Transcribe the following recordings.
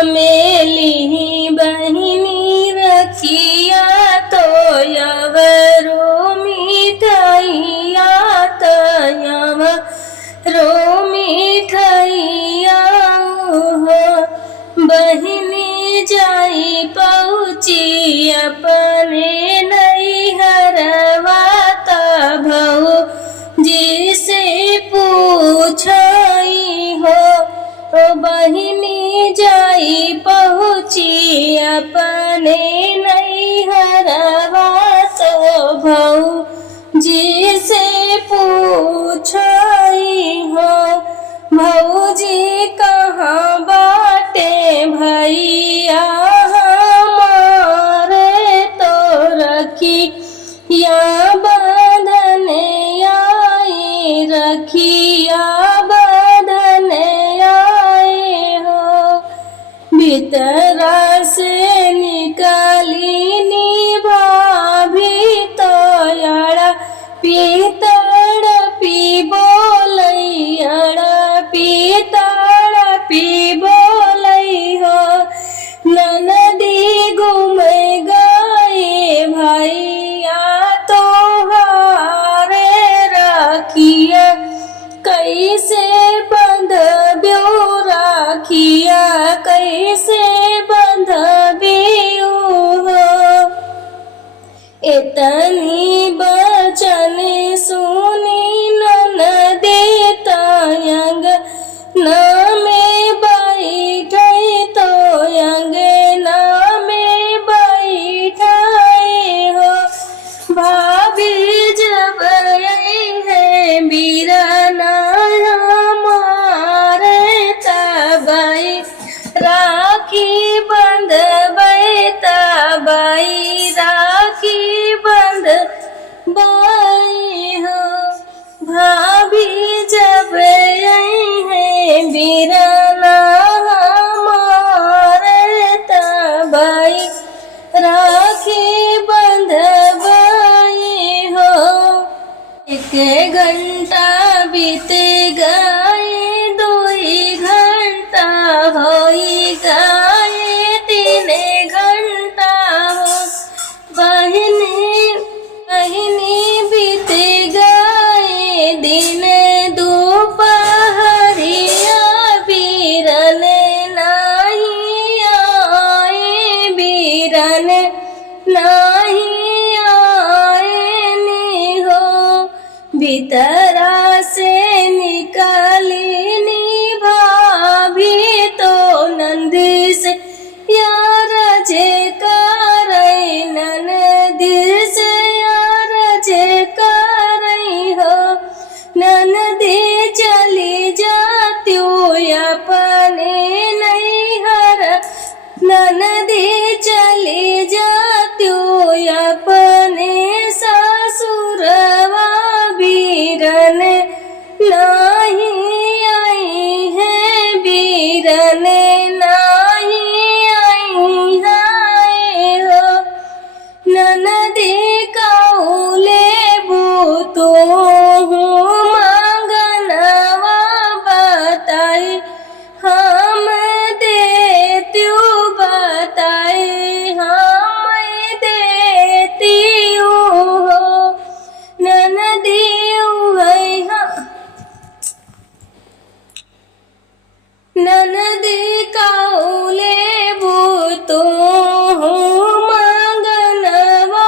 हमेली बहिनी रखिया तो यवरो मिठाइया तयवरो मिठाइया हो बहिनी जाई पहुँची अपने नैहरवा तभौ जिसे पूछाई हो ओ बहिनी जाई पहुँची अपने नैहरवा तभौ जिसे पूछाई हो भौजी कहाँ बाटे भैया हमारे तो रखी या बंधने आई रखिया बंधने आए हो भीतरा से निकाली भाभी तो याड़ा पीतड़ पी बोलैया पीतड़ पी बोलै हो ननदी घूमे गए भैया तोहारे रखिया कैसे बंधब्यो राखिया कैसे बंधब्यो हो इतनी बचन सुनी ननदी तयंग में बैठे तो यंग में बैठे हो भाभी जब है बीरना हमारे तबई राखी बंधबई तबई राखी बंधबई हो भाभी जब है बीरना हमारे तबई राखी बंधबई हो एक घंटा बीत गए दुई घंटा होई गए तीन घंटा हो बहिनी बहिनी बीत गए दिन दोपहरिया बीरन नहीं आए बीरन नहीं आए नी हो भीतरा से निकाली नी भाभी तो नंदी से यार जे करई ननदी से यार जे करई हो ननदी चली जाती अपने नैहर ननदी चली जाती अपने ससुरवा बीरन नहीं आई है बीरन नहीं आई है हो ननदी कौले भूतो मांगनवा बताई हम देती बताई हम देती हो ननदी ननदी कौले भूतो मांगनवा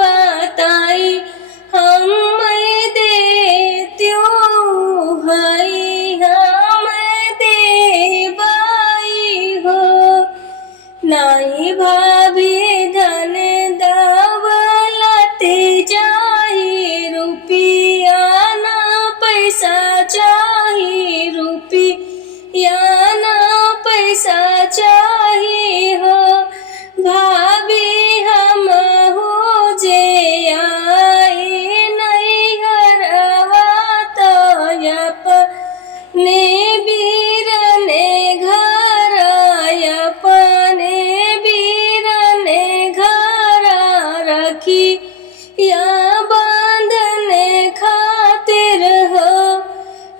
बताई हम देत्यो हई हम देबाई हो नाई भाभी धन दौलत जाही रुपया ना पैसा चाही रुपया ना पैसा चाही हो भाभी हम हो जे आए नैहरवा तो अपने बीरने घर अपने बीरने घर रखी या बांधने खातिर हो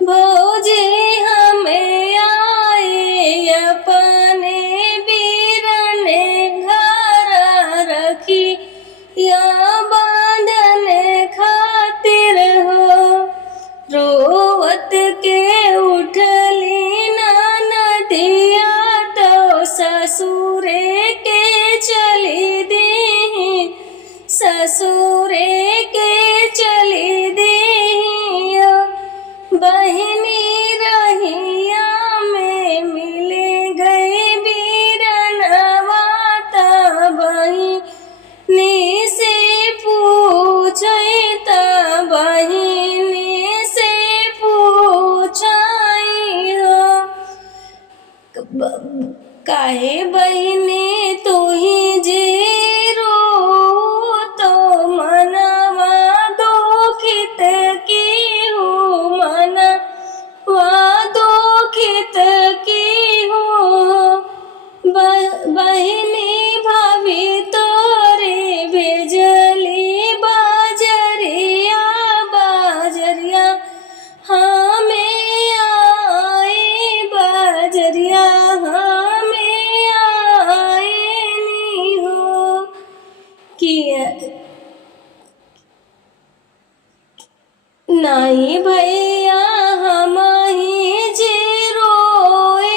भौजी हमें आए अपने ससुरे के चली दिया बहिनी रहिया में मिले गई बीरनवा त बहिनी से पूछई त बहिनी से पूछई हो काहे बहिनी तू ही जीरो तो मनवा दुखित की हूँ मनवा दुखित की हूँ बहिनी भाभी तोरे भेजली बाजरिया बाजरिया हमें आए बाजरिया नहीं भैया हम ही जीरोए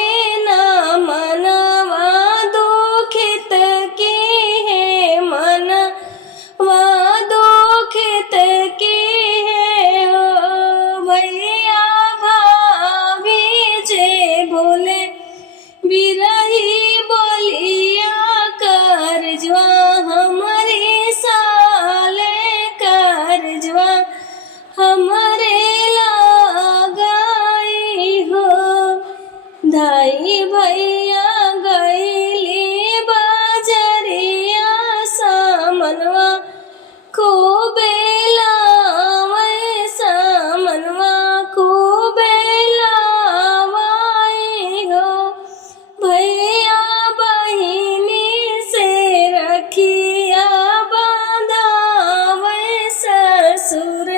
ना मनवा दुखित की है मनवा दुखित की है हो भैया भाभी जे बोले बिरही बोलिया करजवा हमारी साले करजवा हमारे लगाई हो धाई भैया गईली बाजरिया सामनवा खूबे लावै सामनवा खूबे लावै हो भैया बहिनी से रखिया बांधावै ससुर